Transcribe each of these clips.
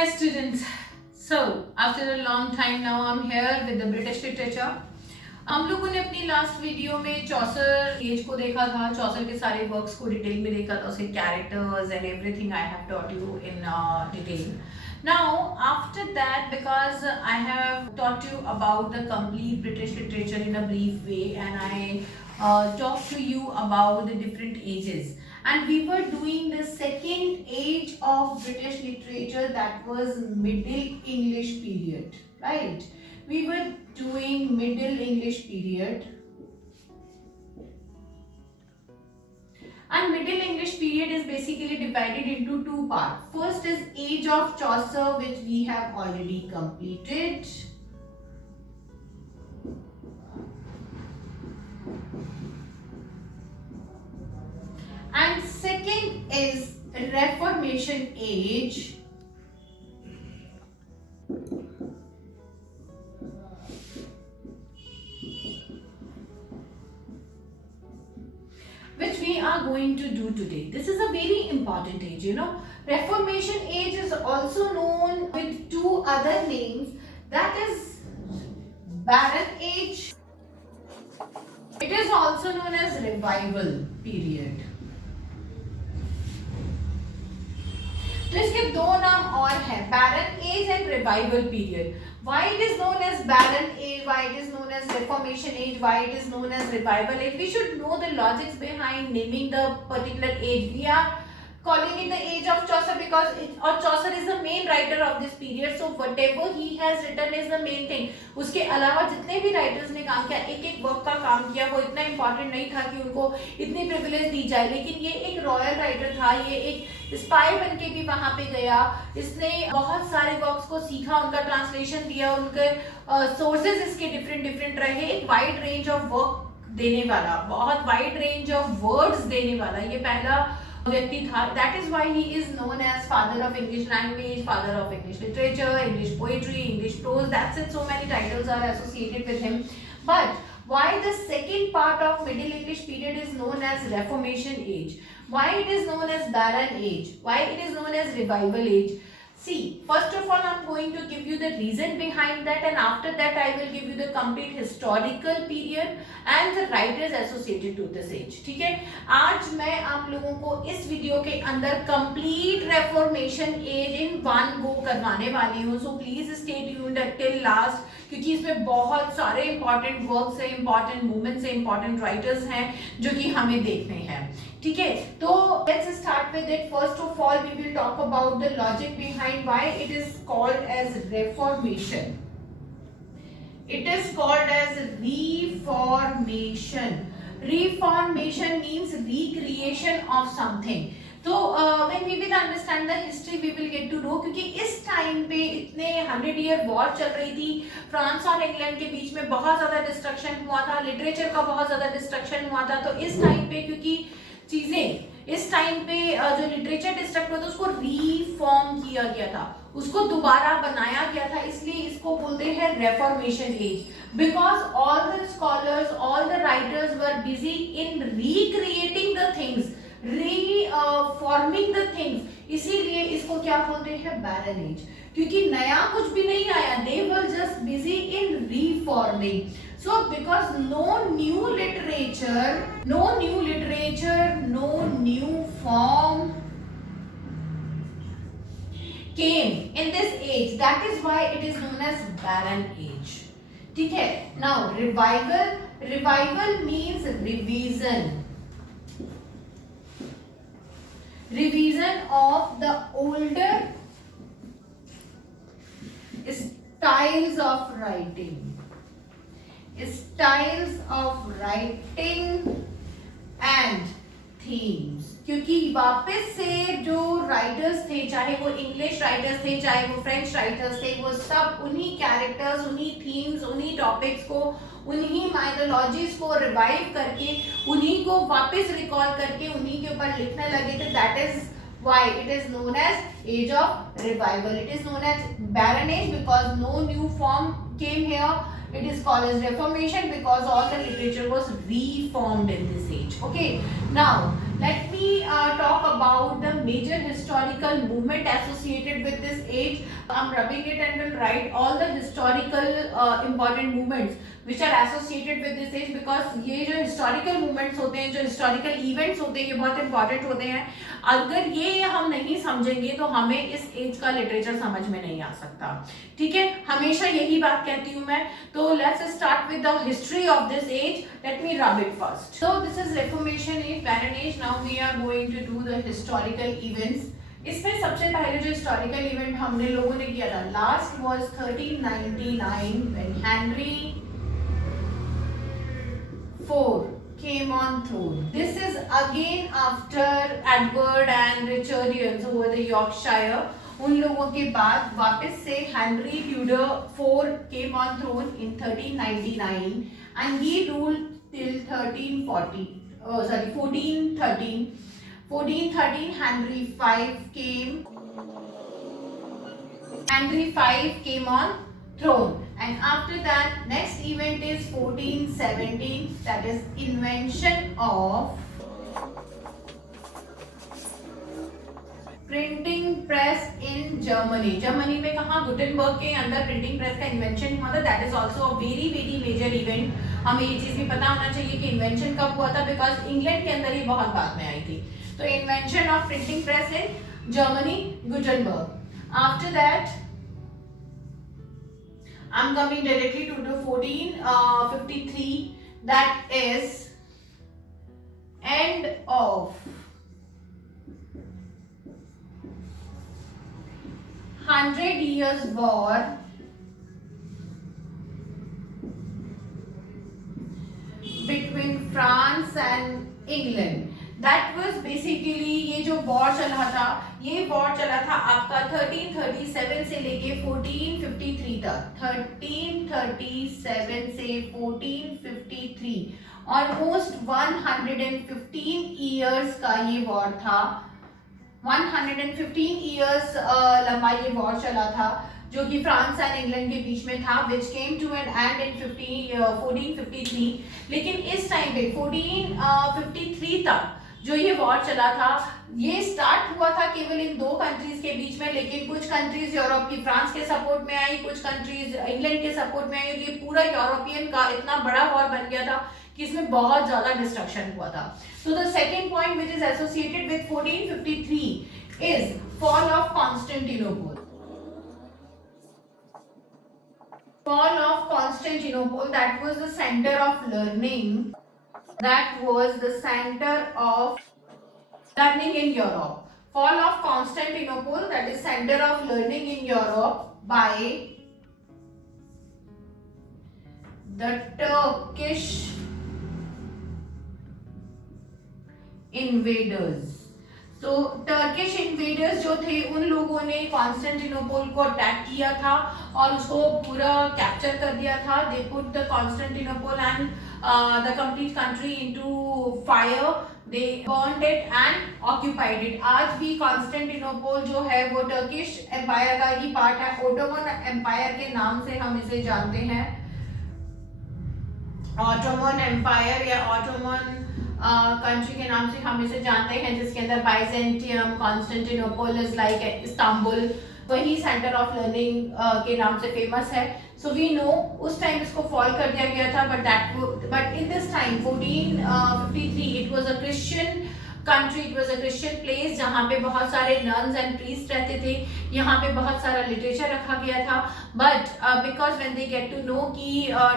Hi students. So after a long time now I'm here with the British literature. हम लोगों ने अपनी last video में चौसर एज को देखा था, चौसर के सारे वर्क्स को डिटेल में देखा था, उसके characters and everything I have taught you in detail. Now after that, because I have taught you about the complete British literature in a brief way, and I talked to you about the different ages, and we were doing the second age of British literature, that was Middle English period, right? We were doing Middle English period, and Middle English period is basically divided into two parts. First is Age of Chaucer, which we have already completed. And second is Reformation age, which we are going to do today. This is a very important age, you know. Reformation age is also known with two other names, that is Barren age. It is also known as Revival period. तो इसके दो नाम और हैं, barren age and revival period. Why it is known as barren age, why it is known as reformation age, why it is known as revival age? We should know the logics behind naming the particular age. We are calling it the age of Chaucer because Chaucer is the main writer of this period, so whatever he has written is the main thing. उसके अलावा जितने भी राइटर्स ने काम किया, एक एक वर्क का काम किया, वो इतना इम्पोर्टेंट नहीं था कि उनको इतनी प्रिविलेज दी जाए. लेकिन ये एक रॉयल राइटर था, ये एक स्पाई बन के भी वहां पे गया, इसने बहुत सारे वर्क्स को सीखा, उनका ट्रांसलेशन दिया, उनके सोर्सेज इसके डिफरेंट डिफरेंट रहे, एक वाइड रेंज ऑफ वर्क देने वाला, बहुत वाइड रेंज ऑफ वर्ड्स देने वाला ये पहला व्यक्ति था. That is why he is known as father of English language, father of English literature, English poetry, English prose. That's it, so many titles are associated with him. But why the second part of Middle English period is known as Reformation age? Why it is known as Barren age? Why it is known as Revival age? See, first of all, I'm going to give you the reason behind that, and after that I will give you the complete historical period and the writers associated to this age. ठीक है, आज मैं आप लोगों को इस वीडियो के अंदर complete Reformation age in one go करवाने वाली हूँ. So please stay tuned till last, क्योंकि इसमें बहुत सारे important works हैं, important movements हैं, important writers हैं जो कि हमें देखने हैं. ठीक है, तो let's start with it. First of all, we will talk about the logic behind why it is called as Reformation. It is called as Reformation. Reformation means recreation of something. तो when we will understand the history, we will get to know, क्योंकि इस टाइम पे इतने 100 year war चल रही थी, फ्रांस और इंग्लैंड के बीच में बहुत ज्यादा डिस्ट्रक्शन हुआ था, लिटरेचर का बहुत ज्यादा डिस्ट्रक्शन हुआ था. तो इस टाइम पे क्योंकि चीजें इस टाइम पे जो लिटरेचर डिस्ट्रक्ट हुआ था उसको रीफॉर्म किया गया था, उसको दोबारा बनाया गया था, इसलिए इसको बोलते हैं reformation age. Because all the scholars, all the writers were busy in recreating the things, reforming the things, इसीलिए इसको क्या बोलते हैं, बैरन एज. क्योंकि नया कुछ भी नहीं आया, they were just busy in reforming. So because no new literature, no new form came in this age, that is why it is known as barren age. ठीक है, now revival means revision of the older styles of writing and themes. क्योंकि वापस से जो राइटर्स थे, चाहे वो English writers थे, चाहे वो फ्रेंच राइटर्स थे, वो सब उन्हीं कैरेक्टर्स, उन्हीं थीम्स, उन्हीं टॉपिक्स को, उन्हीं माइथोलॉजीज को रिवाइव करके, उन्हीं को वापस रिकॉल करके उन्हीं के ऊपर लिखने लगे थे. That is why it is known as age of revival. It is known as barren age because no new form came here. It is called as Reformation because all the literature was reformed in this age. Okay, now Let me talk about the major historical movement associated with this age. I'm rubbing it and will write all the historical important movements which are associated with this age, because ये जो historical movements होते हैं, जो historical events होते हैं, ये बहुत important होते हैं. अगर ये हम नहीं समझेंगे तो हमें इस एज का लिटरेचर समझ में नहीं आ सकता. ठीक है, हमेशा यही बात कहती हूँ मैं. तो let's start with the history of this age. Let me rub it first. So this is reformation age, baron age. Now we are going to do the historical events. इसमें सबसे पहले जो हिस्टोरिकल इवेंट हमने लोगों ने किया था, last was 1399 when Henry IV came on throne. This is again after Edward and Richardians over the Yorkshire. उन लोगों के बाद वापस से Henry Tudor IV came on throne in 1399 and he ruled till 1340. Oh, sorry, 1413. 1413 Henry V came on throne, and after that next event is 1417, that is invention of printing press in Germany. Germany में कहा, गुटेनबर्ग के अंदर printing press का invention हुआ था. That is also a very very major event. हमें ये चीज भी पता होना चाहिए कि इन्वेंशन कब हुआ था, बिकॉज इंग्लैंड के अंदर ये बहुत बाद में आई थी. तो invention of printing press in Germany, Gutenberg. After that I'm coming directly to the 1453, that is end of 100 years war between France and England. That was basically, ये जो वॉर चला था, ये वॉर चला था आपका 1337 से लेके 1453 तक. 1337 से 1453, ऑलमोस्ट 115 ईयर्स का ये वॉर था. 115 ईयर्स लंबा ये वॉर चला था, जो कि फ्रांस एंड इंग्लैंड के बीच में था, which came to an end in 1453. लेकिन इस टाइम पे 1453 तक जो ये वॉर चला था, ये स्टार्ट हुआ था केवल इन दो कंट्रीज के बीच में. लेकिन कुछ कंट्रीज यूरोप की फ्रांस के सपोर्ट में आई, कुछ कंट्रीज इंग्लैंड के सपोर्ट में आई. ये पूरा यूरोपियन का इतना बड़ा वॉर बन गया था कि इसमें बहुत ज्यादा डिस्ट्रक्शन हुआ था. So the second point which is associated with 1453 is fall of Constantinople. Fall of Constantinople, that was the center of learning. That was the center of learning in Europe. Fall of Constantinople, that is center of learning in Europe, by the Turkish invaders. तो Turkish invaders जो थे, उन लोगों ने कॉन्स्टेंटिनोपल को अटैक किया था और उसको पूरा कैप्चर कर दिया था. They put the Constantinople and the complete country into fire. They burned it and occupied it. आज भी कॉन्स्टेंटिनोपल जो है वो टर्किश एम्पायर का ही पार्ट है. ओटोमन एम्पायर के नाम से हम इसे जानते हैं. ऑटोमन एम्पायर या ऑटोमन कंट्री के नाम से हम इसे जानते हैं, जिसके अंदर Byzantium, Constantinople is like Istanbul, वही सेंटर ऑफ लर्निंग के नाम से फेमस है. सो वी नो उस टाइम इसको फॉल कर दिया गया था, but in this time 1453 it was a Christian country, it was a Christian place, जहाँ पे बहुत सारे nuns and priests रहते थे. यहाँ पे बहुत सारा literature रखा गया था. But because when they get to know कि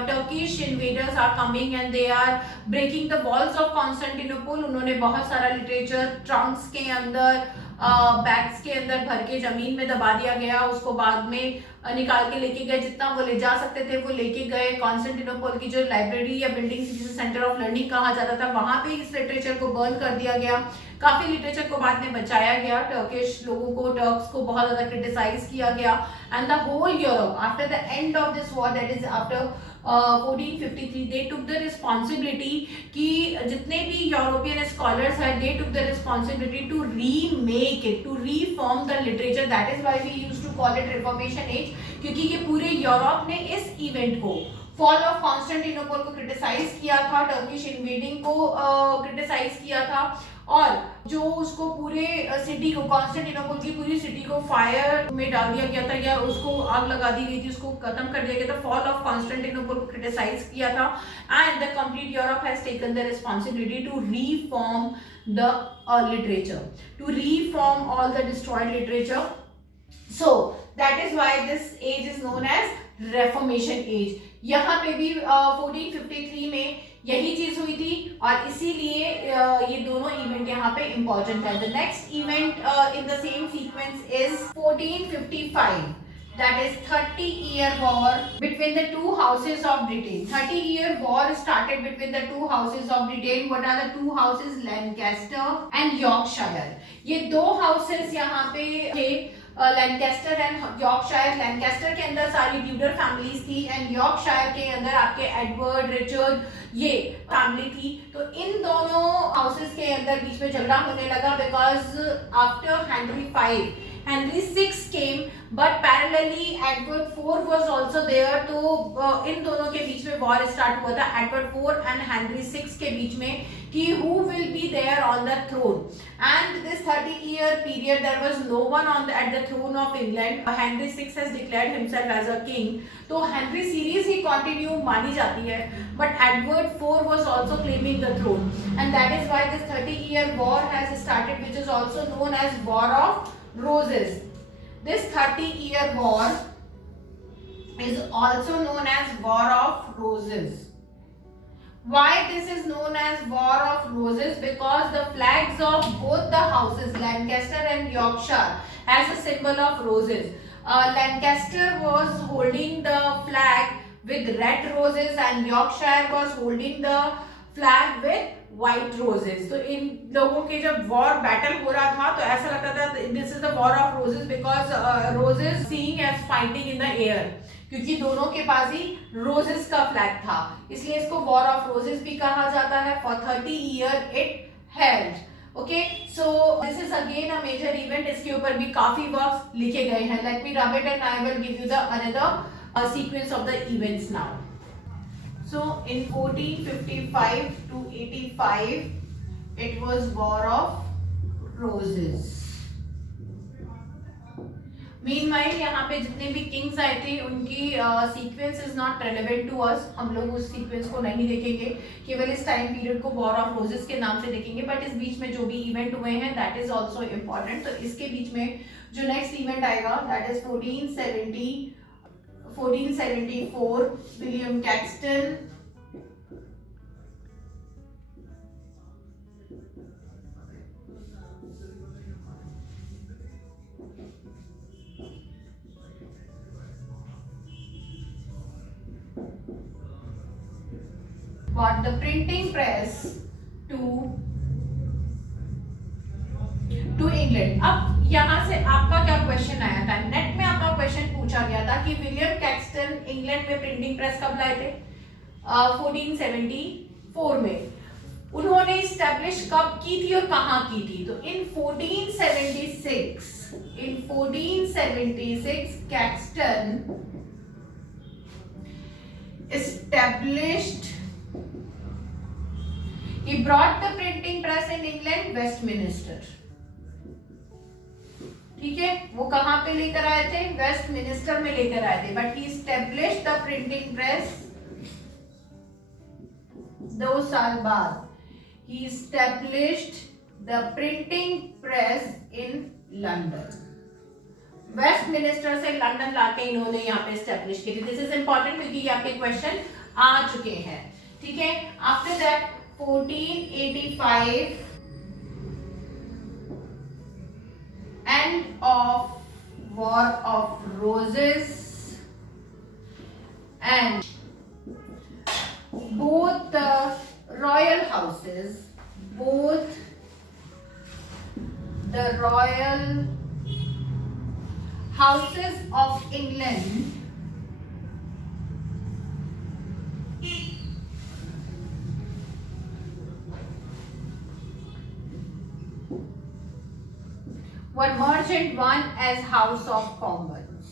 Turkish invaders are coming and they are breaking the walls of Constantinople, उन्होंने बहुत सारा literature trunks के अंदर, बैग्स के अंदर भर के जमीन में दबा दिया गया. उसको बाद में निकाल के लेके गए, जितना वो ले जा सकते थे वो लेके गए. कॉन्स्टेंटिनोपल की जो लाइब्रेरी या बिल्डिंग जिसे सेंटर ऑफ लर्निंग कहा जाता था, वहां पे इस लिटरेचर को बर्न कर दिया गया. काफी लिटरेचर को बाद में बचाया गया. टर्किश लोगों को, टर्क्स को बहुत ज्यादा क्रिटिसाइज किया गया. And the whole Europe after the end of this war, that is after 1453, they took the responsibility कि जितने भी यूरोपियन स्कॉलर्स हैं, they took the responsibility to remake it, to reform the literature. That is why we used to call it Reformation Age, क्योंकि ये पूरे यूरोप ने इस इवेंट को फॉल ऑफ कॉन्स्टेंटिनोपल को क्रिटिसाइज किया था, टर्किश इन्वेडिंग को क्रिटिसाइज किया था, और जो उसको पूरे सिटी को, कॉन्स्टेंटिनोपल की पूरी सिटी को फायर में डाल दिया गया था, या उसको आग लगा दी गई थी, उसको खत्म कर दिया गया था, फॉल ऑफ कॉन्स्टेंटिनोपल को क्रिटिसाइज किया था। And the complete Europe has taken the responsibility to reform the literature, to reform all the destroyed literature. So that is why this age is known as Reformation age. यहाँ पे भी 1453 में यही चीज हुई थी, और इसीलिए ये दोनों इवेंट यहाँ पे इंपॉर्टेंट है. The next event in the same sequence is 1455. That is 30-year war between the two houses of Britain. 30-year war started between the two houses of Britain. What are the two houses? Lancaster and Yorkshire. ये दो houses यहाँ पे थे, Lancaster and Yorkshire. Lancaster के अंदर सारी Tudor families थी, and Yorkshire के अंदर आपके एडवर्ड, रिचर्ड, ये फैमिली थी. तो इन दोनों हाउसेस के अंदर बीच में झगड़ा होने लगा, because after Henry VI came, but parallelly Edward IV was also there. तो इन दोनों के बीच में वॉर स्टार्ट हुआ था, Edward IV and Henry VI के बीच में, कि who will be there on the throne. And this 30-year period there was no one at the throne of England. Henry VI has declared himself as a king. तो Henry series ही continue मानी जाती है, but Edward IV was also claiming the throne, and that is why this 30-year war has started, which is also known as War of Roses. This 30-year war is also known as War of Roses. Why this is known as War of Roses? Because the flags of both the houses, Lancaster and Yorkshire, has a symbol of roses. Lancaster was holding the flag with red roses, and Yorkshire was holding the flag with white roses. तो इन लोगों के जब war battle हो रहा था, तो ऐसा लगता था this is the war of roses, because roses seeing as fighting in the air, क्योंकि दोनों के पास ही रोजेस का फ्लैग था, इसलिए इसको वॉर ऑफ रोजेस भी कहा जाता है. For 30 year it held. Okay, so this is again a major event. इसके ऊपर भी काफी वर्क्स लिखे गए हैं. Late me rub it and I will give you the another sequence of the events now. So in 1455 to 85, it was War of Roses. Meanwhile, यहाँ पे जितने भी किंग्स आए थे, उनकी sequence is not relevant to us. हम लोग उस सीक्वेंस को नहीं देखेंगे, केवल इस टाइम पीरियड को वॉर ऑफ रोजेस के नाम से देखेंगे. बट इस बीच में जो भी इवेंट हुए हैं, दैट इज ऑल्सो इम्पॉर्टेंट. तो इसके बीच में जो नेक्स्ट इवेंट आएगा, that is 1474, William Caxton. Brought the printing press to England. अब यहाँ से आपका क्या क्वेश्चन आया था, नेट में आपका क्वेश्चन पूछा गया था कि विलियम कैक्सटन इंग्लैंड में प्रिंटिंग प्रेस कब लाए थे? 1474 में. उन्होंने स्टैब्लिश कब की थी और कहाँ की थी? तो इन 1476 Caxton established, he brought the printing press in England, Westminster. ठीक है, वो कहाँ पे लेकर आए थे? वेस्टमिनिस्टर में लेकर आए थे. But he established the printing press 2 साल बाद. He established the printing press in London. Westminster से लंदन लाके इन्होंने यहाँ पे एस्टेब्लिश की थी. दिस इज इंपॉर्टेंट क्योंकि ये आपके क्वेश्चन आ चुके हैं. ठीक है, after that 1485, end of war of roses, and both the royal houses, both the royal houses of England were merged in one as House of Commons.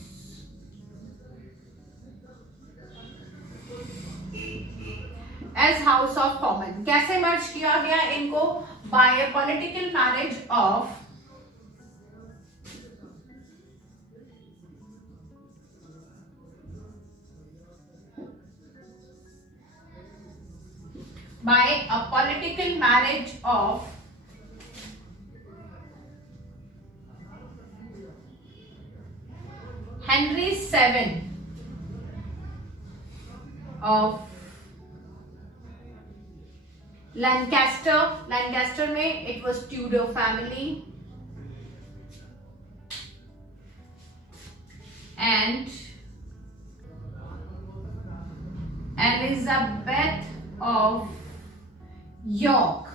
As House of Common. कैसे merge किया गया इनको? By a political marriage of Henry VII of Lancaster। Lancaster में it was Tudor family and Elizabeth of York।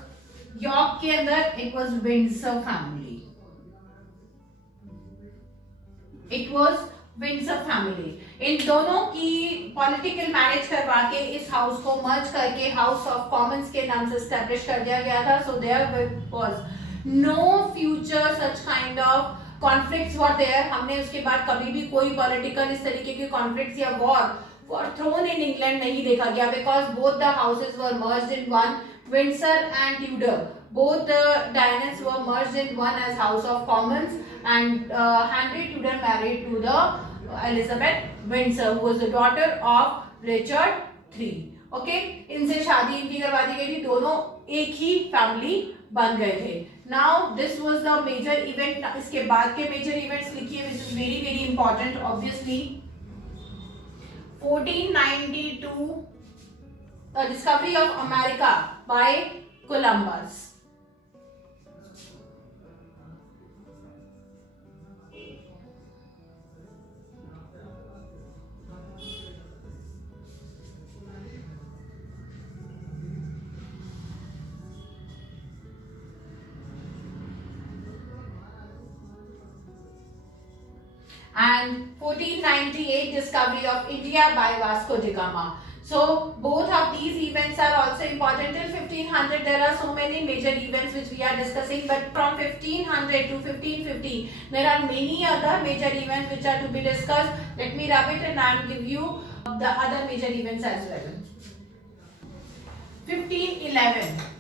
York के अंदर it was Windsor family। It was Windsor family. इन दोनों की पॉलिटिकल मैरिज करवा के इस हाउस को मर्ज करके हाउस ऑफ कॉमन्स के नाम से एस्टैब्लिश कर दिया गया था। So there was no future such kind of conflicts were there. हमने उसके बाद कभी भी कोई पॉलिटिकल इस तरीके के कॉन्फ्लिक्ट्स या वॉर थ्रोन इन इंग्लैंड नहीं देखा गया, because both the houses were merged in one. Windsor and Tudor, both the dynasties were merged in one as House of Commons, and Henry Tudor married to the Elizabeth Windsor, who was the daughter of Richard III। Okay, इनसे शादी इनकी करवा दी गई थी, दोनों एक ही फैमिली बन गए थे। Now this was the major event। इसके बाद के major events लिखिए, which is very very important obviously। 1492 the discovery of America by Columbus। And 1498 discovery of India by Vasco da Gama। So both of these events are also important। Till 1500 there are so many major events which we are discussing, but from 1500 to 1550 there are many other major events which are to be discussed। Let me rub it and I will give you the other major events as well। 1511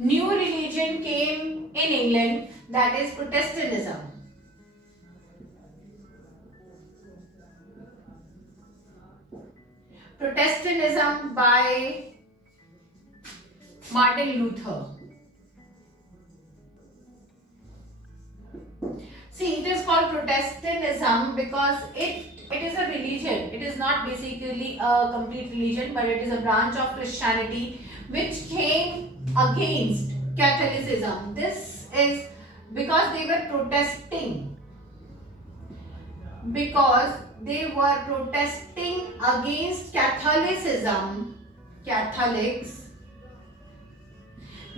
new religion came in England, that is Protestantism। Protestantism by Martin Luther। See, it is called Protestantism because it is a religion। It is not basically a complete religion, but it is a branch of Christianity which came against Catholicism। This is because they were protesting, against Catholicism, Catholics।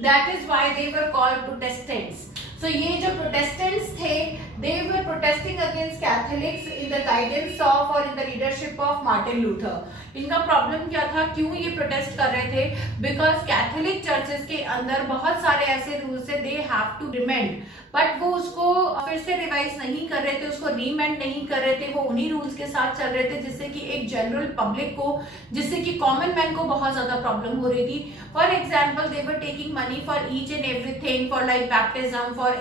That is why they were called Protestants। So ये जो Protestants थे, they were protesting against Catholics in the guidance of or in the leadership of Martin Luther। इनका प्रॉब्लम क्या था, क्यों ये प्रोटेस्ट कर रहे थे? बिकॉज कैथोलिक चर्चेस के अंदर बहुत सारे ऐसे रूल्स है, they have to remand, but वो उसको फिर से रिवाइज नहीं कर रहे थे, उसको रीमेंड नहीं कर रहे थे, वो उन्हीं रूल्स के साथ चल रहे थे, जिससे कि एक जनरल पब्लिक को, जिससे कि कॉमन मैन को बहुत ज्यादा प्रॉब्लम हो रही थी। For example, they were taking money for each and everything, for like baptism, for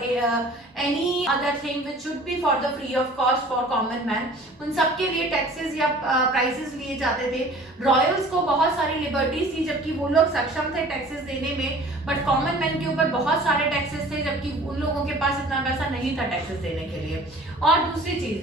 any other thing which should be for the free of cost for common man. उन सबके लिए टैक्सेस या प्राइसेस लिए जाते थे। रॉयल्स को बहुत सारी लिबर्टीज थी, जबकि वो लोग सक्षम थे टैक्सेस देने में, बट कॉमन मैन के ऊपर बहुत सारे टैक्सेस थे, जबकि उन लोगों के पास इतना पैसा नहीं था टैक्सेस देने के लिए। और दूसरी चीज,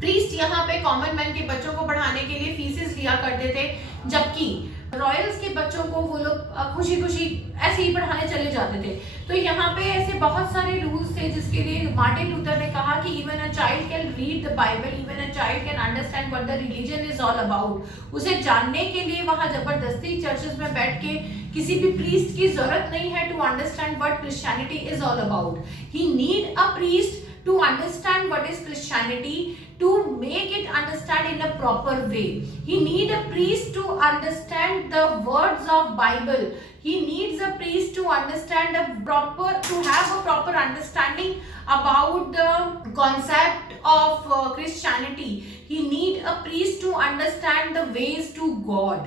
प्रीस्ट यहाँ पे कॉमन मैन के बच्चों को पढ़ाने के लिए फीसेस लिया करते थे, जबकि रॉयल्स के बच्चों को वो लोग खुशी खुशी ऐसे ही पढ़ाने चले जाते थे। तो यहाँ पे ऐसे बहुत सारे रूल्स थे, जिसके लिए मार्टिन लूथर ने कहा कि even a child can read the Bible, even a child can understand what the religion is all about. उसे जानने के लिए वहां जबरदस्ती चर्चेस में बैठ के किसी भी प्रीस्ट की जरूरत नहीं है to understand what Christianity is all about. He need a priest to understand what is Christianity, to make it understand in a proper way. He need a priest to understand the words of Bible. He needs a priest to understand to have a proper understanding about the concept of Christianity. He need a priest to understand the ways to God.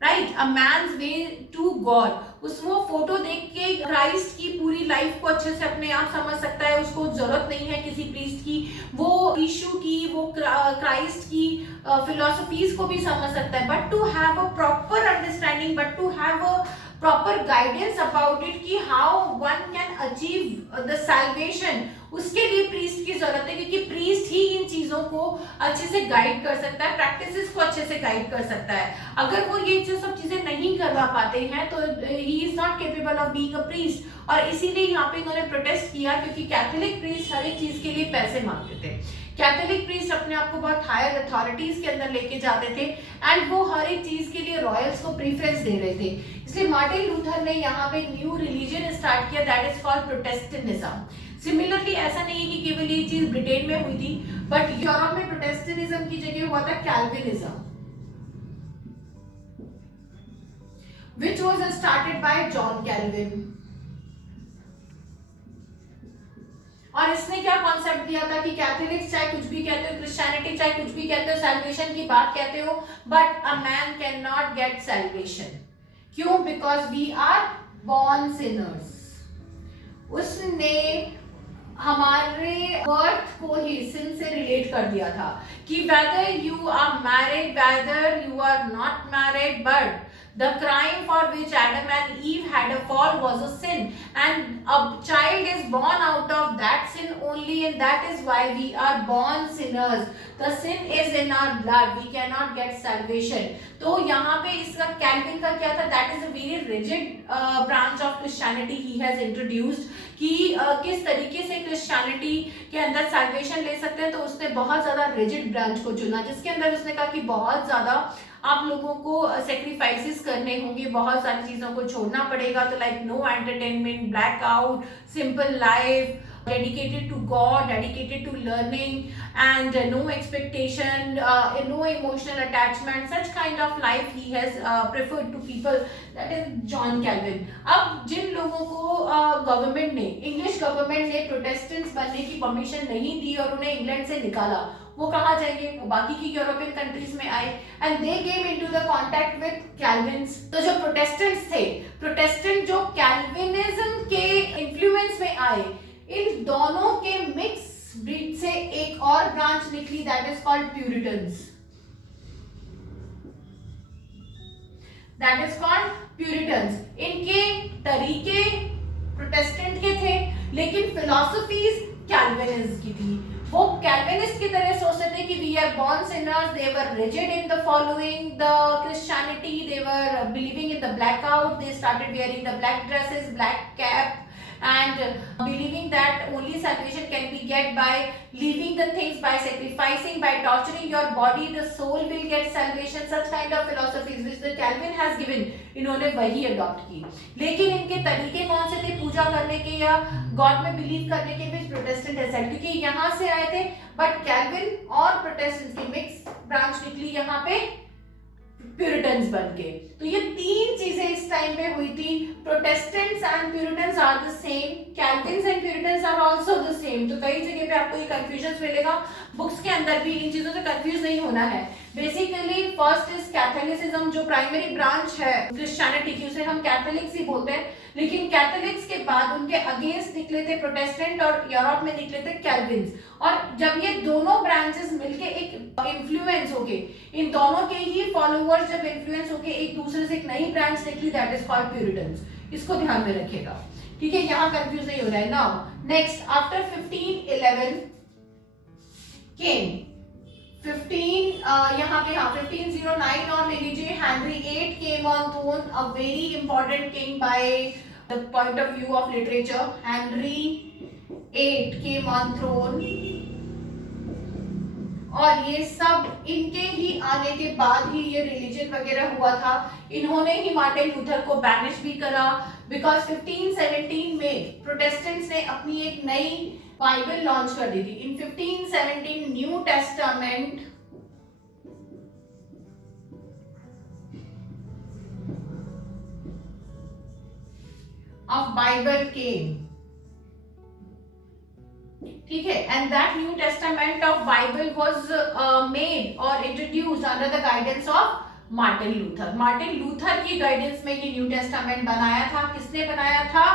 Right, a man's way to God. उस वो फोटो देख के क्राइस्ट की पूरी लाइफ को अच्छे से अपने आप समझ सकता है, उसको जरूरत नहीं है किसी प्रीस्ट की, वो इशू की, वो क्राइस्ट की फिलोसफीज को भी समझ सकता है। But to have a proper understanding, but to have a proper guidance about it कि how one can achieve the salvation, उसके लिए प्रीस्ट की जरूरत है, क्योंकि प्रीस्ट ही इन चीजों को अच्छे से गाइड कर सकता है, प्रैक्टिसेस को अच्छे से गाइड कर सकता है। अगर वो ये सब चीजें नहीं करवा पाते हैं तो he is not capable of being a priest. और इसीलिए यहाँ पे इन्होंने प्रोटेस्ट किया, क्योंकि कैथोलिक प्रीस्ट हर एक चीज के लिए पैसे मांगते थे। कैथोलिक प्रीस्ट अपने आप को बहुत हायर अथॉरिटीज के अंदर लेके जाते थे एंड वो हर एक चीज के लिए रॉयल्स को प्रीफरेंस दे रहे थे। इसलिए मार्टिन लूथर ने यहाँ पे न्यू रिलीजन स्टार्ट किया, that is called Protestantism. Similarly ऐसा नहीं है कि केवल ये चीज ब्रिटेन में हुई थी, बट यूरोप में प्रोटेस्टेंटिज्म की जगह हुआ था Calvinism, which was started by John Calvin। और इसने क्या कॉन्सेप्ट दिया था कि कैथोलिक्स चाहे कुछ भी कहते हो, क्रिश्चियनिटी चाहे कुछ भी कहते हो, सैल्वेशन की बात कहते हो, but a man can not get salvation. क्यों? Because we are born sinners. उसने हमारे बर्थ को ही सिन से रिलेट कर दिया था कि whether you are married, whether you are not married, but the crime for which Adam and Eve had a fall was a sin, and a child is born out of that sin only, and that is why we are born sinners. The sin is in our blood, we cannot get salvation. तो यहाँ पे इसका कैल्विन का क्या था? That is a very rigid branch of Christianity he has introduced कि किस तरीके से क्रिश्चियनिटी के अंदर सैल्वेशन ले सकते हैं। तो उसने बहुत ज्यादा रिजिड ब्रांच को चुना, जिसके अंदर उसने कहा कि बहुत ज्यादा आप लोगों को सेक्रीफाइसेस करने होंगे, बहुत सारी चीजों को छोड़ना पड़ेगा। तो like no entertainment, black out, simple life, dedicated to God, dedicated to learning, and no expectation, no emotional attachment, such kind of life he has preferred to people. That is John Calvin. अब जिन लोगों को गवर्नमेंट ने, English government ने प्रोटेस्टेंट्स बनने की परमिशन नहीं दी और उन्हें इंग्लैंड से निकाला, वो कहाँ जाएंगे? वो बाकी की यूरोपियन कंट्रीज में आए and they came into the contact with Calvins. तो जो प्रोटेस्टेंट्स थे, प्रोटेस्टेंट जो कैल्विनिज्म के इन्फ्लुएंस में आए, इन दोनों के मिक्स ब्रीड से एक और ब्रांच निकली, that is called Puritans. That is called Puritans. इनके तरीके प्रोटेस्टेंट के थे, लेकिन फिलॉसफीज कैल्विनिस्ट की थी। वो कैल्विनिस्ट की तरह सोचते थे कि we are born sinners, they were rigid in the following the Christianity, they were believing in the black out, they started wearing the black dresses, black cap, and believing that only salvation can be get by leaving the things, by sacrificing, by torturing your body, the soul will get salvation. Such kind of philosophies which the Calvin has given, इन्होंने वही अडॉप्ट की। लेकिन इनके तरीके कौन से थे पूजा करने के या गॉड में बिलीव करने के? विच प्रोटेस्टेंट डिसाइड, क्योंकि यहाँ से आए थे, बट कैल्विन और प्रोटेस्टेंट की मिक्स ब्रांच निकली यहाँ पे प्यूरिटन्स बनके। तो ये तीन चीजें इस टाइम पे हुई थी। Protestants and Puritans are the same, Calvins and Puritans are also the same. तो कई जगह पे आपको ये कंफ्यूजन मिलेगा, बुक्स के अंदर भी इन चीजों से कंफ्यूज नहीं होना है। बेसिकली फर्स्ट इज कैथोलिसिज्म, जो प्राइमरी ब्रांच है क्रिश्चियनिटी की, उसे हम कैथोलिक्स ही बोलते हैं। लेकिन कैथोलिक्स के बाद उनके अगेंस्ट निकले थे प्रोटेस्टेंट और यूरोप में निकले थे कैल्विन्स। और जब ये दोनों ब्रांचेस मिलके एक इन्फ्लुएंस होके, इन दोनों के ही फॉलोअर्स जब इन्फ्लुएंस होके एक दूसरे से एक नई ब्रांच निकली, दैट इज कॉल्ड प्यूरिटन्स। इसको ध्यान में रखिएगा, ठीक है? यहाँ कंफ्यूज नहीं हो रहा है। नाउ नेक्स्ट, आफ्टर 1511 केम 1509 और ले लीजिए, Henry 8 came on throne, a very important king by the point of view of literature. Henry 8 came on throne, और ये सब इनके ही आने के बाद ही ये रिलीजन वगैरह हुआ था। इन्होंने ही मार्टिन लूथर को बैनिश भी करा, बिकॉज 1517 में प्रोटेस्टेंट्स ने अपनी एक नई बाइबल लॉन्च कर दी थी in 1517 New Testament of Bible came, ठीक है, and that New Testament of Bible was made और introduced under the guidance of Martin Luther. Martin Luther की गाइडेंस में ये न्यू टेस्टामेंट बनाया था। किसने बनाया था?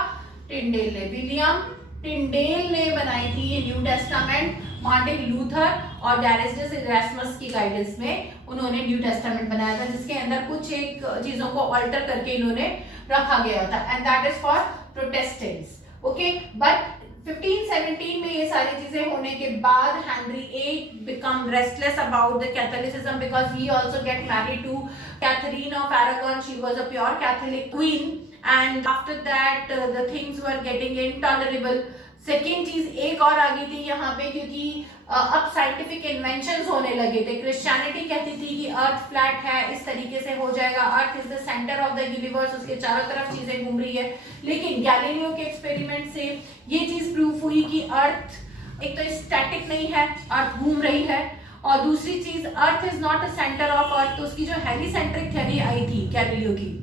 टिंडेल ने, विलियम टिंडेल ने बनाई थी ये न्यू टेस्टामेंट। मार्टिन लूथर और डायरेस्टस इरास्मस की गाइडेंस में उन्होंने न्यू टेस्टामेंट बनाया था, जिसके अंदर कुछ एक चीजों को अल्टर करके इन्होंने रखा गया था, and that is for Protestants. Okay, but 1517 में ये सारी चीजें होने के बाद Henry VIII become restless about the Catholicism because he also get married to Catherine of Aragon. She was a pure Catholic queen, and after that the things were getting intolerable. Second चीज एक और आ गई थी यहाँ पे, क्योंकि अब scientific inventions होने लगे थे। क्रिश्चियनिटी कहती थी कि अर्थ फ्लैट है, इस तरीके से हो जाएगा, earth is the centre of the universe, उसके चारों तरफ चीजें घूम रही है। लेकिन गैलीलियो के एक्सपेरिमेंट से ये चीज प्रूफ हुई कि अर्थ एक तो स्टैटिक नहीं है, अर्थ घूम रही है, और दूसरी चीज earth is not a centre of earth. तो उसकी जो हेलिसेंट्रिक थ्योरी आई थी गैलीलियो की,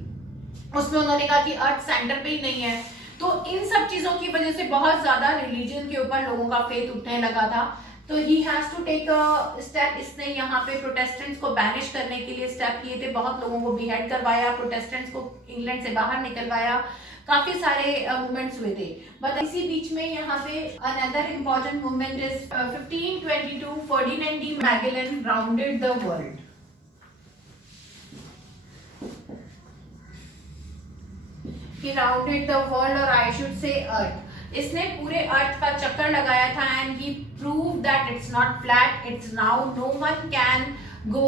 उसमें उन्होंने कहा कि अर्थ सेंटर पे ही नहीं है। तो इन सब चीजों की वजह से बहुत ज्यादा रिलीजन के ऊपर लोगों का फेथ उठने लगा था। तो he has to take a step. इसने यहाँ पे प्रोटेस्टेंट्स को बैनिश करने के लिए स्टेप किए थे, बहुत लोगों को बिहेड करवाया, प्रोटेस्टेंट्स को इंग्लैंड से बाहर निकलवाया, काफी सारे मूवमेंट्स हुए थे। बट इसी बीच में यहाँ पे another important movement is 1522 Ferdinand de Magellan rounded the world. He rounded the world, or I should say earth. इसने पूरे अर्थ का चक्कर लगाया था, and he proved that it's not flat, it's round. No one can go,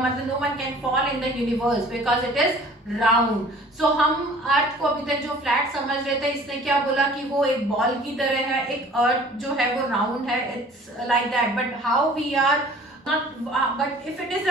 मतलब no one can fall in the universe because it is round. So हम अर्थ को अभी तक जो फ्लैट समझ रहे थे, इसने क्या बोला कि वो एक बॉल की तरह है, एक अर्थ जो है वो राउंड है, it's like that. But how we are not, but if it is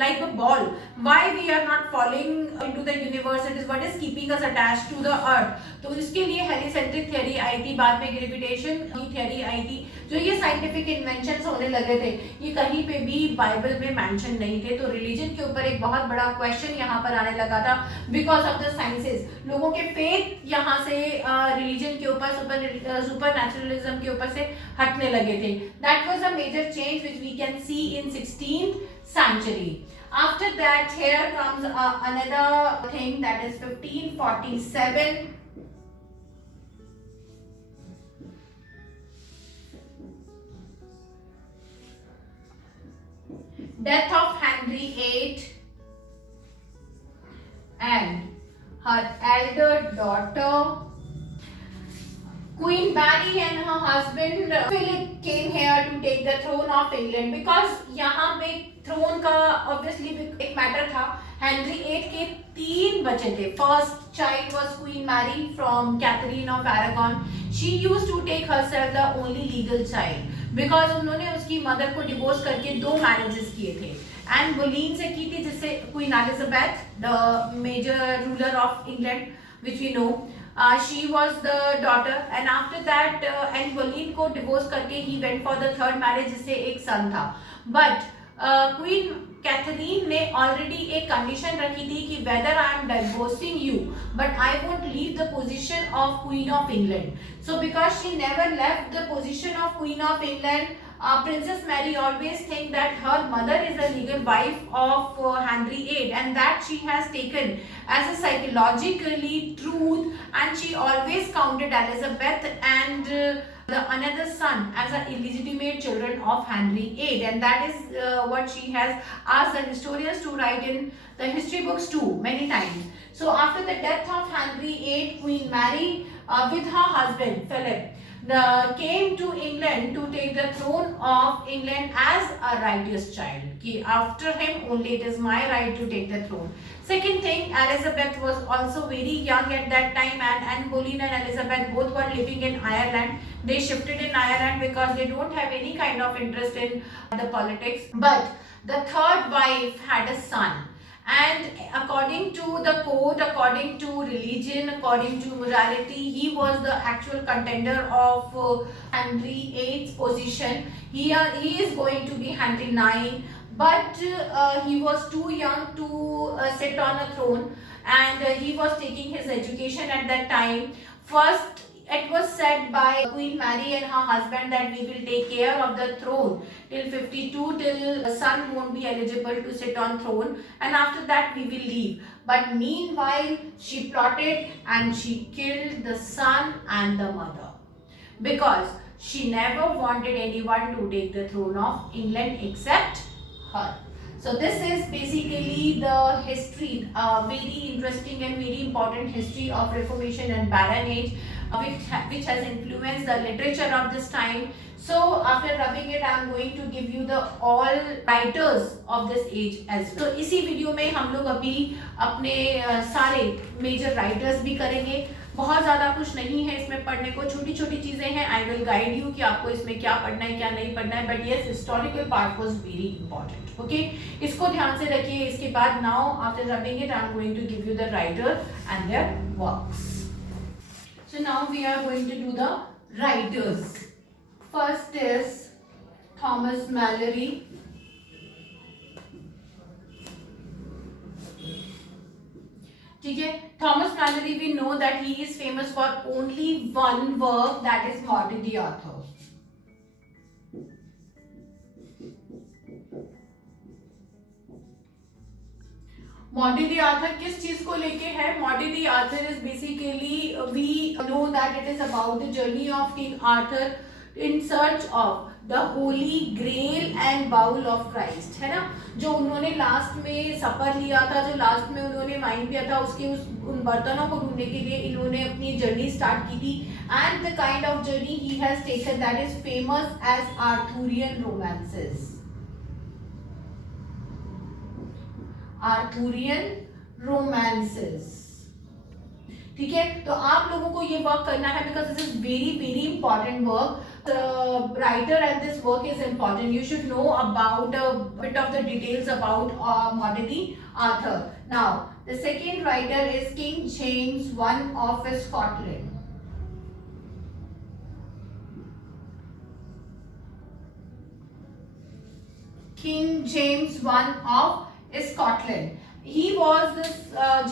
like a ball, why we are not falling into the universe? It is what is keeping us attached to the earth. तो इसके लिए heliocentric theory आई थी, बाद में ग्रेविटेशन की थ्योरी आई थी। जो ये साइंटिफिक इन्वेंशंस होने लगे थे, ये कहीं पे भी बाइबल में मेंशन नहीं थे। तो रिलीजन के ऊपर एक बहुत बड़ा क्वेश्चन यहाँ पर आने लगा था, बिकॉज ऑफ द साइंसेस। लोगों के फेथ यहाँ से रिलीजन के ऊपर, सुपर नेचुरलिज्म के ऊपर से हटने लगे थे। That was a major change which we can see in 16th century. After that, here comes another thing, that is 1547. Death of Henry VIII and her elder daughter Queen Mary and her husband Philip came here to take the throne of England, because यहाँ पे throne का obviously एक मैटर था। Henry VIII के 3 बच्चे थे। First child was Queen Mary from Catherine of Aragon. She used to take herself the only legal child because उन्होंने उसकी मदर को डिवोर्स करके 2 मैरिजेस किए थे। एंड बोलीन से की थी, जिससे queen Elizabeth, the major ruler of England which we know. She was the daughter, and after that Anne Boleyn को डिवोर्स करके he went for the third marriage, जिससे एक सन था। But क्वीन कैथरीन ने ऑलरेडी एक कंडीशन रखी थी कि whether I am divorcing you, but I won't leave the position of queen of England. So because she never left the position of queen of England, Princess Mary always think that her mother is a legal wife of Henry VIII, and that she has taken as a psychologically truth, and she always counted Elizabeth and the another son as a illegitimate children of Henry VIII, and that is what she has asked the historians to write in the history books too many times. So after the death of Henry VIII, Queen Mary with her husband Philip came to England to take the throne of England as a righteous child. कि after him only it is my right to take the throne. Second thing, Elizabeth was also very young at that time, and Anne Boleyn and Elizabeth both were living in Ireland. They shifted in Ireland because they don't have any kind of interest in the politics. But the third wife had a son, and according to the code, according to religion, according to morality, he was the actual contender of Henry VIII's position. He is going to be Henry IX, but he was too young to sit on a throne, and he was taking his education at that time. First, it was said by Queen Mary and her husband that we will take care of the throne till 52, till the son won't be eligible to sit on throne, and after that we will leave. But meanwhile, she plotted and she killed the son and the mother, because she never wanted anyone to take the throne of England except her. So this is basically the history, very interesting and very important history of Reformation and Baron Age, which has influenced the literature of this time. So after rubbing it, I am going to give you the all writers of this age as well. So इसी वीडियो में हम लोग अभी अपने सारे major writers भी करेंगे. बहुत ज़्यादा कुछ नहीं है इसमें पढ़ने को, छोटी छोटी चीज़ें हैं. आई विल गाइड यू कि आपको इसमें क्या पढ़ना है क्या नहीं पढ़ना है. But yes, historical part was very important. Okay, इसको ध्यान से रखिए. इसके बाद now after rubbing it, I am going to give you the writer and their works. So now we are going to do the writers. First is Thomas Malory. ठीक है, Thomas Malory, we know that he is famous for only one work, that is Morte d'Arthur. Morte d'Arthur किस चीज को लेके है? Morte d'Arthur is basically, we know that it is about the journey of king Arthur in search of the Holy Grail and bowl of Christ, है ना. जो उन्होंने लास्ट में सफर लिया था, जो लास्ट में उन्होंने वाइन पिया था, उसके उन बर्तनों को ढूंढने के लिए इन्होंने अपनी जर्नी स्टार्ट की थी. And the kind of journey he has taken, that is famous as Arthurian romances. Arthurian romances. ठीक है, तो आप लोगों को ये वर्क करना है because this is very very important work. The writer and this work is important. You should know about a bit of the details about Maude Arthur. Now, the second writer is King James I of Scotland. King James I of Scotland. He was this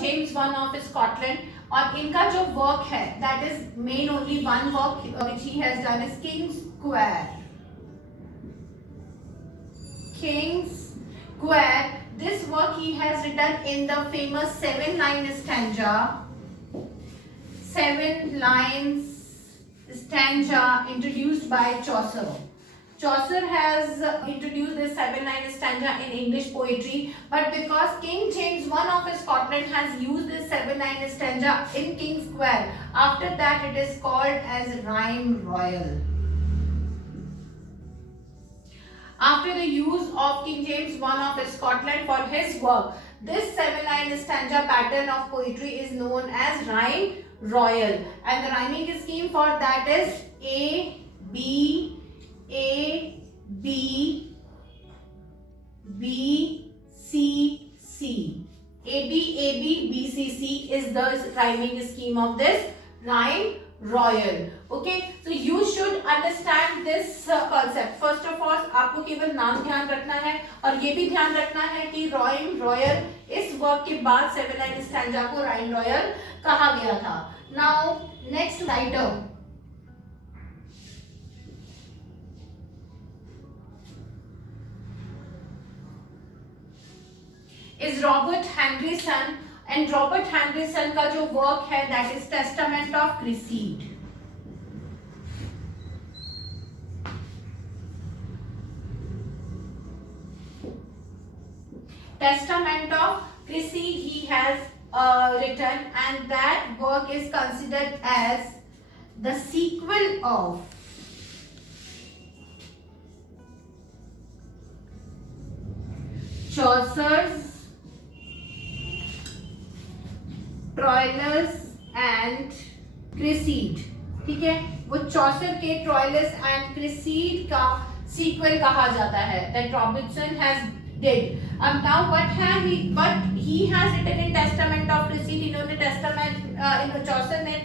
James I of Scotland. और इनका जो work है, that is main only one work which he has done is Kingis Quair. Kingis Quair, this work he has written in the famous 7-line stanza. 7 lines stanza introduced by Chaucer. Chaucer has introduced this 7-line stanza in English poetry, but because King James I of Scotland has used this 7-line stanza in King's Square, after that it is called as Rhyme Royal. After the use of King James I of Scotland for his work, this 7-line stanza pattern of poetry is known as Rhyme Royal, and the rhyming scheme for that is A B A B B C C. A B A B B C C is the rhyming scheme of this Rhyme Royal. Okay, so you should understand this concept. First of all, आपको केवल नाम ध्यान रखना है और ये भी ध्यान रखना है कि Rhyme Royal इस वर्क के बाद 7-line stanza को Rhyme Royal कहा गया था. Now, next writer is Robert Henryson, and Robert Henryson का जो वर्क है that is Testament of Cresside. Testament of Cresside he has written, and that work is considered as the sequel of Chaucer's Troilus and Criseyde. ठीक है, वो चौसर के Troilus and क्रेसीड का सीक्वल कहा जाता है. That Robinson has did. Now what he has written in Testament of Cresside, इन्होंने टेस्टामेंट चौसर ने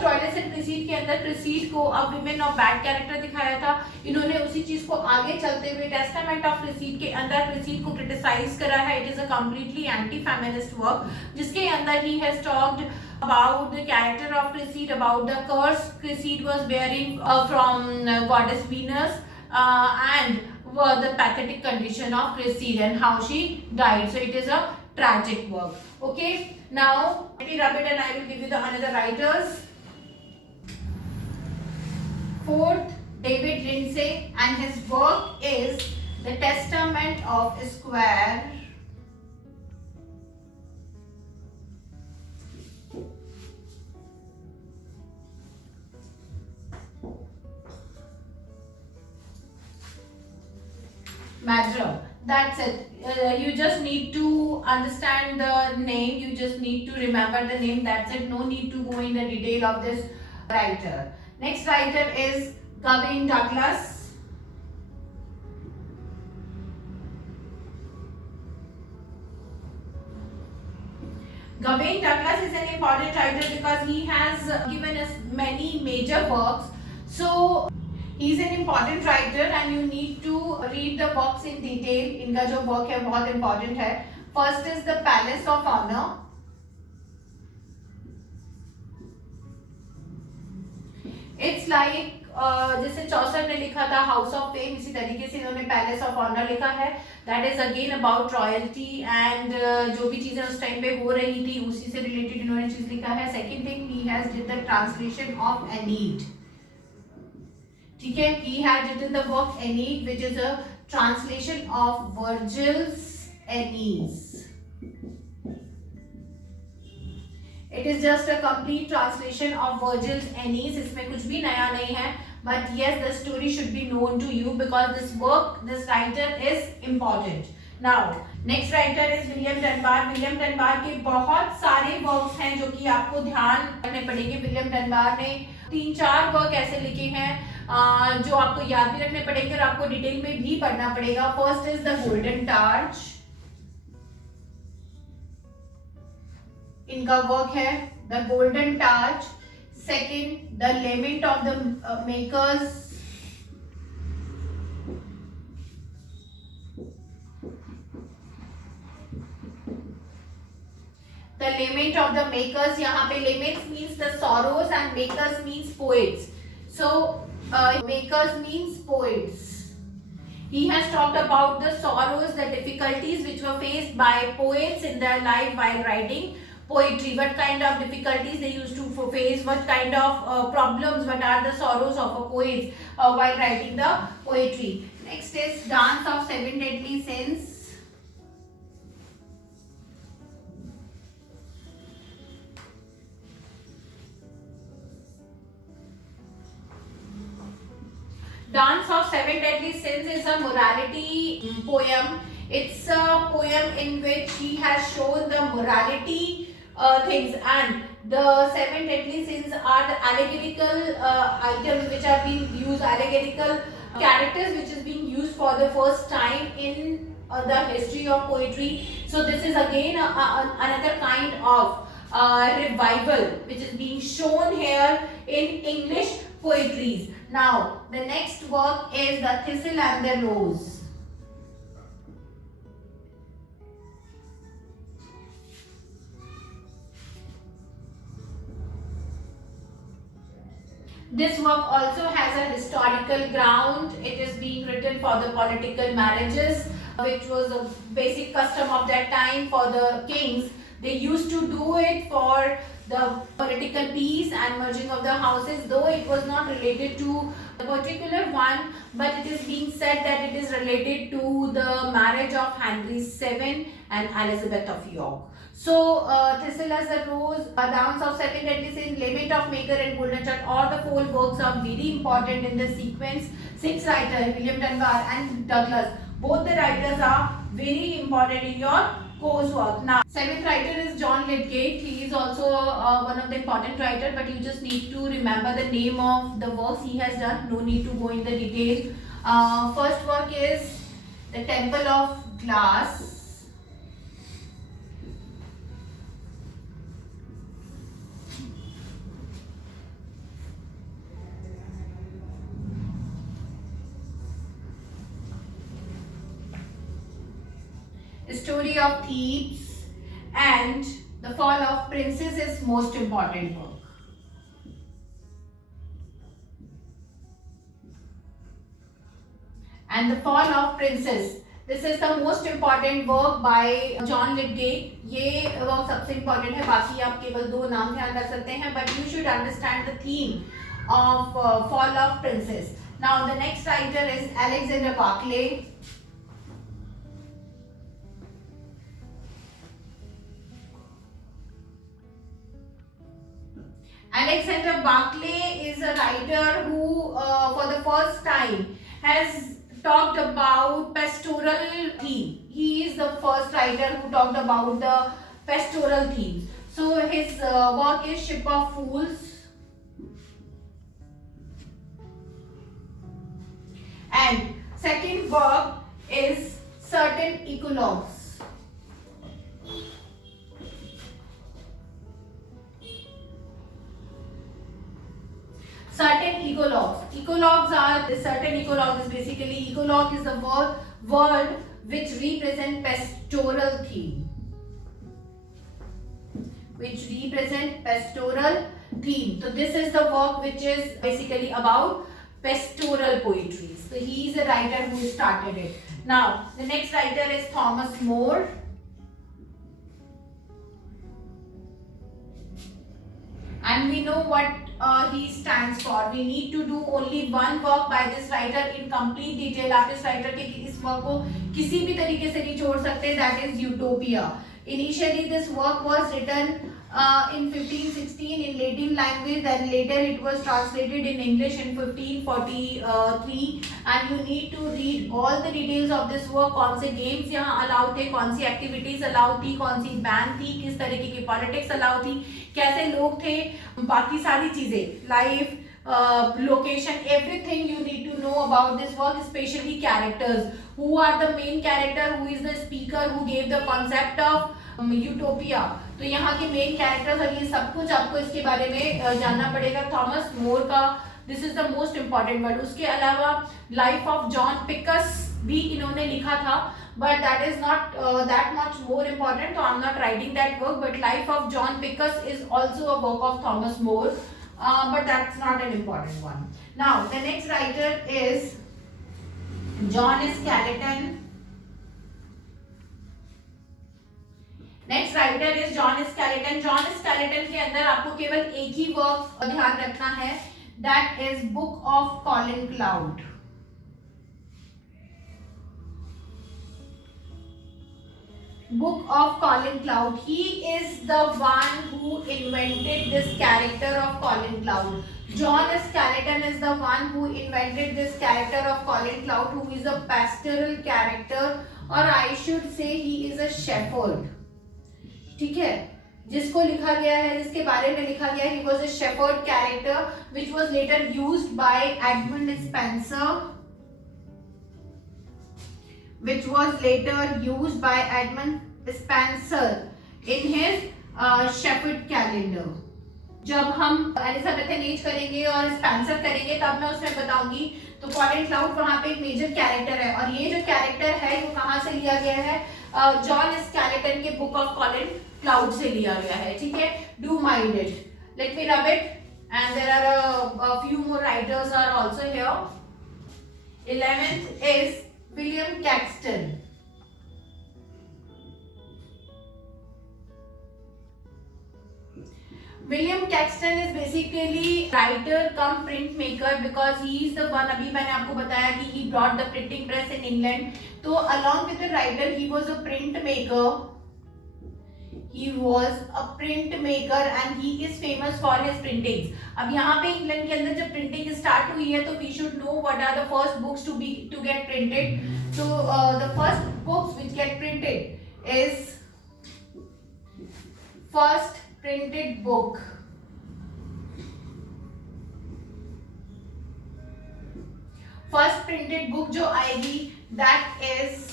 ट्रोइलस एंड क्रिसीड के अंदर क्रिसीड को a women of bad character दिखाया था. इन्होंने उसी चीज को आगे चलते हुए टेस्टामेंट ऑफ क्रिसीड के अंदर क्रिसीड को क्रिटिसाइज करा है. It is a completely anti feminist work जिसके अंदर he has talked about the character of Cresside, about the curse Cresside was bearing from goddess Venus, and the pathetic condition of Cresside and how she died. So it is a tragic work. Okay, now let me rub it and I will give you the another writers. Fourth, David Lindsay, and his work is The Testament of Square Madram. That's it. You just need to understand the name. You just need to remember the name. That's it. No need to go in the detail of this writer. Next writer is Gawain Douglas. Gawain Douglas is an important writer because he has given us many major works. So he is an important writer and you need to read the works in detail. इनका जो work है बहुत important है. First is The Palace of Honor. It's like जैसे चौसर ने लिखा था house of fame, इसी तरीके से इन्होंने पैलेस ऑफ ऑनर लिखा है. That is again about royalty and जो भी चीजें उस टाइम पे हो रही थी उसी से रिलेटेड इन्होंने चीज लिखा है. Second thing, he has did the translation of एनीड. ठीक है, he had written the work Aeneid, which is a translation of Virgil's Aeneid. It is just a complete translation of Virgil's Aeneid. इसमें कुछ भी नया नहीं है, but yes, the story should be known to you because this work, this writer is important. Now, next writer is William Dunbar. William Dunbar के बहुत सारे works हैं जो कि आपको ध्यान रखने पड़ेंगे. William Dunbar ने 3-4 वर्क ऐसे लिखे हैं जो आपको याद भी रखने पड़ेंगे और आपको डिटेल में भी पढ़ना पड़ेगा. First is the Golden Targe. इनका वर्क है the Golden Targe. Second, the lament of the makers. The lament of the makers. यहाँ पे laments means the sorrows and makers means poets. So makers means poets. He has talked about the sorrows, the difficulties which were faced by poets in their life while writing poetry. What kind of difficulties they used to face, what kind of problems, what are the sorrows of a poet while writing the poetry. Next is Dance of Seven Deadly Sins. Dance of Seven Deadly Sins is a morality poem. It's a poem in which he has shown the morality things, and the seven deadly sins are the allegorical items which are being used, allegorical characters which is being used for the first time in the history of poetry. So this is again another kind of revival which is being shown here in English poetries. Now the next work is The Thistle and the Rose. This work also has a historical ground. It is being written for the political marriages, which was a basic custom of that time for the kings. They used to do it for the political peace and merging of the houses, though it was not related to a particular one, but it is being said that it is related to the marriage of Henry VII and Elizabeth of York. So, Thistle as a Rose, Dance of Seven Deadly Sins, Lament of Maker and Golden Child, all the 4 works are very important in the sequence. 6 writers, William Dunbar and Douglas, both the writers are very important in your coursework. Now, 7th writer is John Lydgate. He is also one of the important writer, but you just need to remember the name of the works he has done. No need to go in the detail. First work is The Temple of glass Story of Thebes and The Fall of Princes is most important work. And The Fall of Princes, this is the most important work by John Lydgate. ये वर्क सबसे important है, बाकी आप केवल दो नाम ध्यान रख सकते हैं, but you should understand the theme of Fall of Princes. Now the next writer is Alexander Barclay. Alexander Barclay is a writer who, for the first time, has talked about pastoral theme. He is the first writer who talked about the pastoral theme. So his work is Ship of Fools. And second work is Certain Eclogues. Certain eclogues. Eclogues are, certain eclogue is basically, eclogue is the word which represent pastoral theme. Which represent pastoral theme. So this is the work which is basically about pastoral poetry. So he is a writer who started it. Now the next writer is Thomas More. And we know what he stands for. We need to do only one work by this writer in complete detail. आप इस writer के इस work को किसी भी तरीके से नहीं छोड़ सकते. That is Utopia. Initially this work was written in 1516 in Latin language, then later it was translated in English in 1543, and you need to read all the details of this work. कौन से games यहाँ allowed थे, कौन सी activities allowed थी, कौन सी ban थी, किस तरीके की politics allowed थी, कैसे लोग थे, बाकी सारी चीजें, life, location, everything you need to know about this work, especially characters. Who are the main character, who is the speaker, who gave the concept of utopia. तो यहाँ के मेन कैरेक्टर्स और ये सब कुछ आपको इसके बारे में जानना पड़ेगा. थॉमस मोर का this is the most important word. उसके अलावा लाइफ ऑफ जॉन पिकस भी इन्होंने लिखा था, but that is not that much more important, so I'm not writing that work. But life of John Picus is also a work of Thomas More, but that's not an important one. Now the next writer is John Skeleton. Next writer is John skeleton. John Skelton के अंदर आपको केवल एक ही वर्क ध्यान रखना है, that is book of Colin cloud. Book of Colin Cloud. He is the one who invented this character of Colin Cloud. John Skeleton is the one who invented this character of Colin Cloud, who is a pastoral character, or I should say he is a shepherd. ठीक है, जिसको लिखा गया है, जिसके बारे में लिखा गया है, he was a shepherd character which was later used by Edmund Spenser, which was later used by Edmund Spenser in his shepherd calendar. जब हम एलिजाबेथन एज करेंगे और स्पेंसर करेंगे तब मैं उसमें बताऊंगी. तो कॉलिन क्लाउड वहां पे एक मेजर कैरेक्टर है, और ये जो कैरेक्टर है वो कहाँ से लिया गया है, जॉन स्केलेटन के बुक ऑफ कॉलिन क्लाउड से लिया गया है. ठीक है, do mind it. Let me rub it. And there are a few more writers are also here. 11th is William Caxton. William Caxton is basically writer cum print maker, because he is the one, अभी मैंने आपको बताया कि he brought the printing press in England. तो along with the writer he was a print maker. He was a print maker and he is famous for his printings. अब यहाँ पे इंग्लैंड के अंदर जब प्रिंटिंग स्टार्ट हुई है तो we should know what are the first books to get printed. So the first books which get printed is first printed book. First printed book जो आएगी that is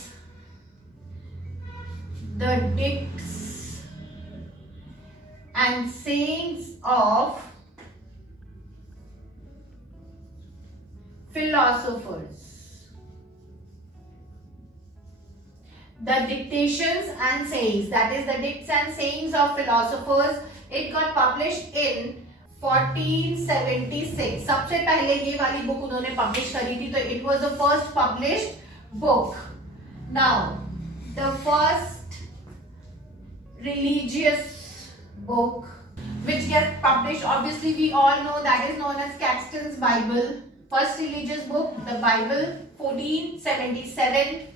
the dicts and sayings of philosophers. The dictations and sayings, that is the dicts and sayings of philosophers, it got published in 1476. सबसे पहले ये वाली बुक उन्होंने पब्लिश करी थी, तो it was the first published book. Now the first religious book which gets published, obviously we all know, that is known as Caxton's Bible. First religious book, the Bible, 1477.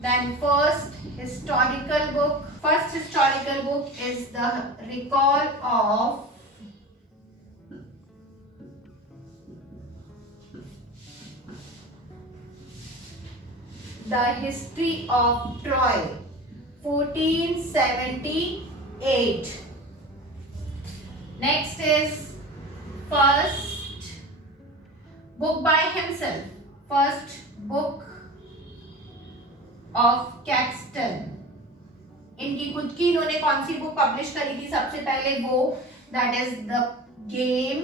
Then first historical book. First historical book is the Record of the History of Troy, 1478. Next is first book by himself. First book of Caxton. इनकी खुद की इन्होंने कौन सी book publish करी थी सबसे पहले, वो that is the game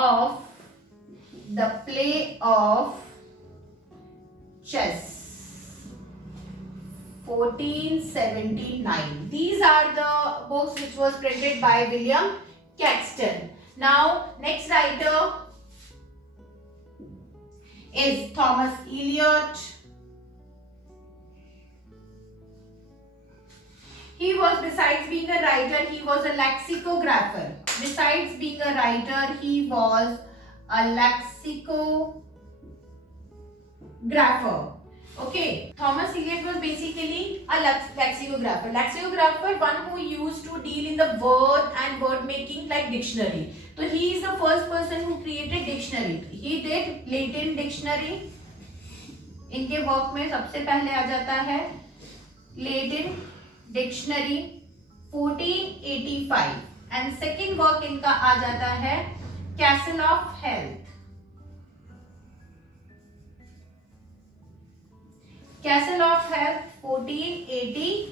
of the play of chess, 1479. These are the books which was printed by William Caxton. Now next writer is Thomas Eliot. He was, besides being a writer, he was a lexicographer. Besides being a writer, he was a lexicographer. Okay, Thomas Eliot was basically a lexicographer. Lexicographer, one who used to deal in the word and word making like dictionary. So he is the first person who created dictionary. He did Latin dictionary. इनके वर्क में सबसे पहले आ जाता है Latin dictionary, 1485. And second work इनका आ जाता है Castle of Health. Castle of Health, 1480.